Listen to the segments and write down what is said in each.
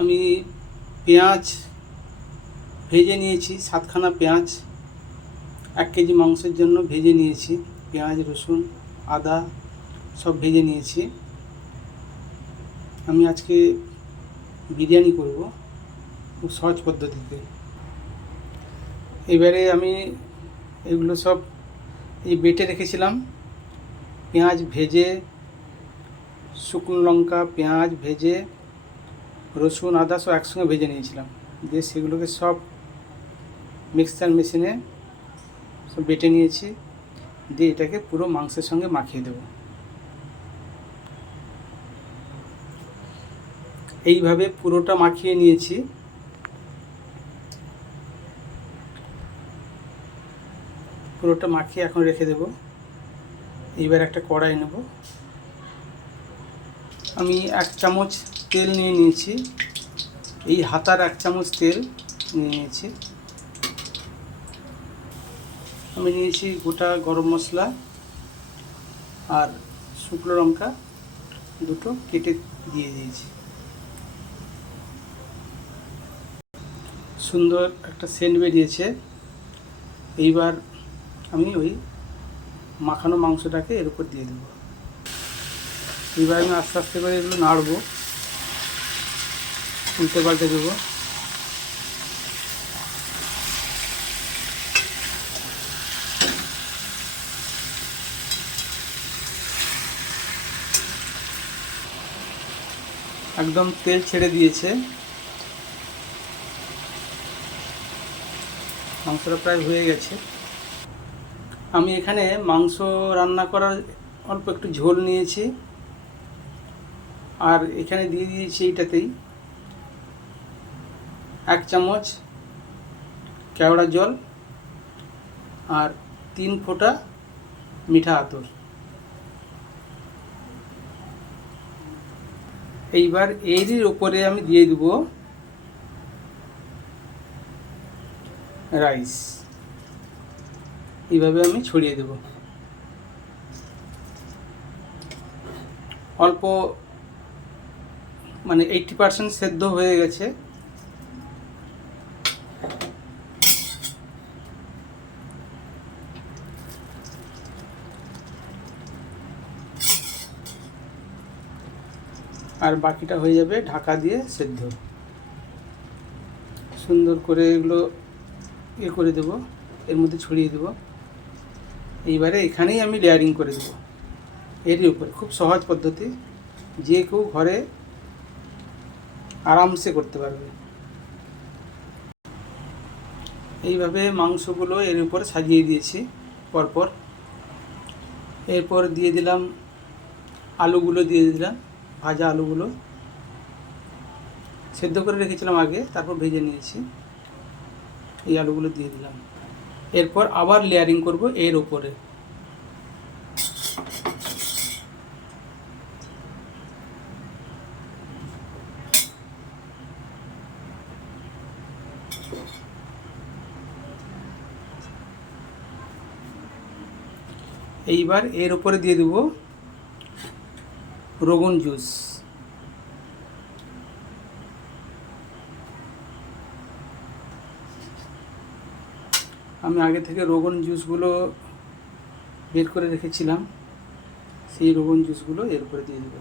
আমি পেঁয়াজ ভেজে নিয়েছি, 7খানা পেঁয়াজ 1 কেজি মাংসের জন্য ভেজে নিয়েছি। পেঁয়াজ, রসুন, আদা সব ভেজে নিয়েছি। আমি আজকে বিরিয়ানি করব খুব সহজ পদ্ধতিতে। এবারে আমি এগুলো সব বেটে রেখেছিলাম। পেঁয়াজ ভেজে, শুকনো লঙ্কা, পেঁয়াজ ভেজে, রসুন, আদা সব একসঙ্গে ভেজে নিয়েছিলাম। দিয়ে সেগুলোকে সব মিক্সচার মেশিনে সব বেটে নিয়েছি। দিয়ে এটাকে পুরো মাংসের সঙ্গে মাখিয়ে দেব। এইভাবে পুরোটা মাখিয়ে নিয়েছি। পুরোটা মাখিয়ে এখন রেখে দেব। এইবার একটা কড়াই নেব। আমি 1 চামচ তেল নিয়ে নিয়েছি। এই হাতার 1 চামচ তেল নিয়ে নিয়েছি। আমি নিয়েছি গোটা গরম মশলা আর শুকনো লঙ্কা দুটো কেটে দিয়ে দিয়েছি। সুন্দর একটা সেন্ট বেরিয়েছে। এইবার আমি ওই মাখানো মাংসটাকে এর উপর দিয়ে দেবো। এইবার আমি আস্তে আস্তে করে এগুলো নাড়বো, উল্টে পাল্টে দেবো। একদম তেল ছেড়ে দিয়েছে। মাংসটা প্রায় হয়ে গেছে। আমি এখানে মাংস রান্না করার অল্প একটু ঝোল নিয়েছি, আর এখানে দিয়ে দিয়েছি এইটাতেই 1 চামচ কেওড়া জল আর 3 ফোঁটা মিঠা আতর। এইবার এরই ওপরে আমি দিয়ে দেব রাইস। এইভাবে আমি ছড়িয়ে দেব। অল্প 80% সেদ্ধ হয়ে গেছে। আর বাকিটা হয়ে যাবে ঢাকা দিয়ে সেদ্ধ। সুন্দর করে এগুলো করে দেব, এর মধ্যে ছড়িয়ে দেব। এইবারে এখানেই আমি লেয়ারিং করে দেব এরই উপরে। খুব সহজ পদ্ধতি, যে কেউ ঘরে আরামসে করতে পারবে। এইভাবে মাংসগুলো এর উপরে সাজিয়ে দিয়েছি পরপর। এরপর দিয়ে দিলাম আলুগুলো, দিয়ে দিলাম ভাজা আলুগুলো। সেদ্ধ করে রেখেছিলাম আগে, তারপর ভেজে নিয়েছি। এই আলুগুলো দিয়ে দিলাম। এরপর আবার লেয়ারিং করব এর উপরে। এইবার এর উপরে দিয়ে দেব রোগন জুস। আমি আগে থেকে রোগন জুসগুলো বের করে রেখেছিলাম, সেই রোগন জুসগুলো এর উপরে দিয়ে দেব।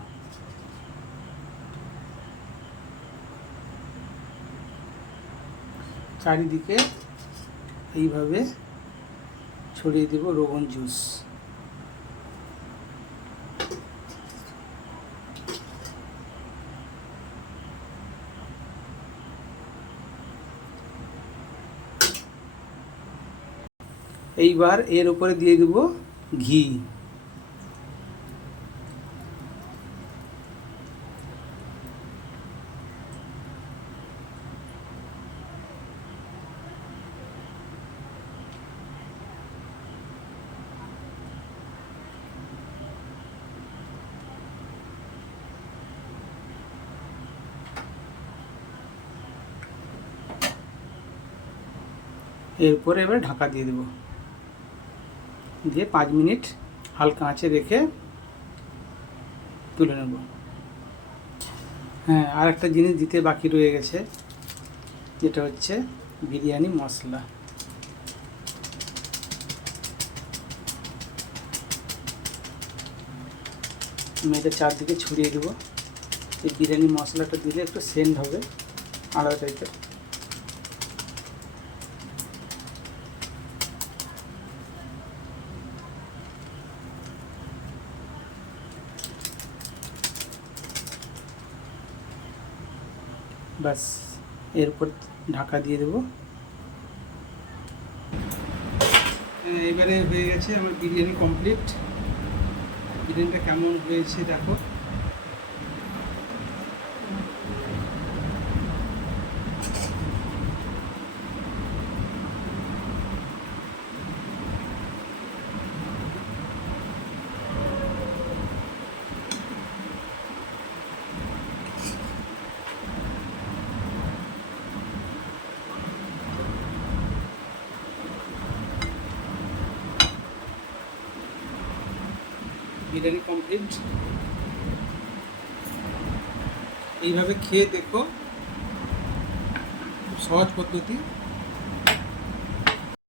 চারিদিকে এইভাবে ছড়িয়ে দেব রোগন জুস। এইবার এর উপরে দিয়ে দেব ঘি। এরপরে এবার ঢাকা দিয়ে দেব, দিয়ে 5 মিনিট হালকা আঁচে রেখে তুলে নেব। হ্যাঁ, আর একটা জিনিস দিতে বাকি রয়ে গেছে, যেটা হচ্ছে বিরিয়ানি মশলা। আমি এটা চারদিকে ছড়িয়ে দেবো। এই বিরিয়ানি মশলাটা দিলে একটু সেন্ট হবে আলাদা টাইপের। বাস, এরপর ঢাকা দিয়ে দেবো। এবারে হয়ে গেছে আমার বিরিয়ানি কমপ্লিট। বিরিয়ানিটা কেমন হয়েছে দেখো। বিরিয়ানি কমপ্লিট। এইভাবে খেয়ে দেখো, খুব সহজ পদ্ধতি।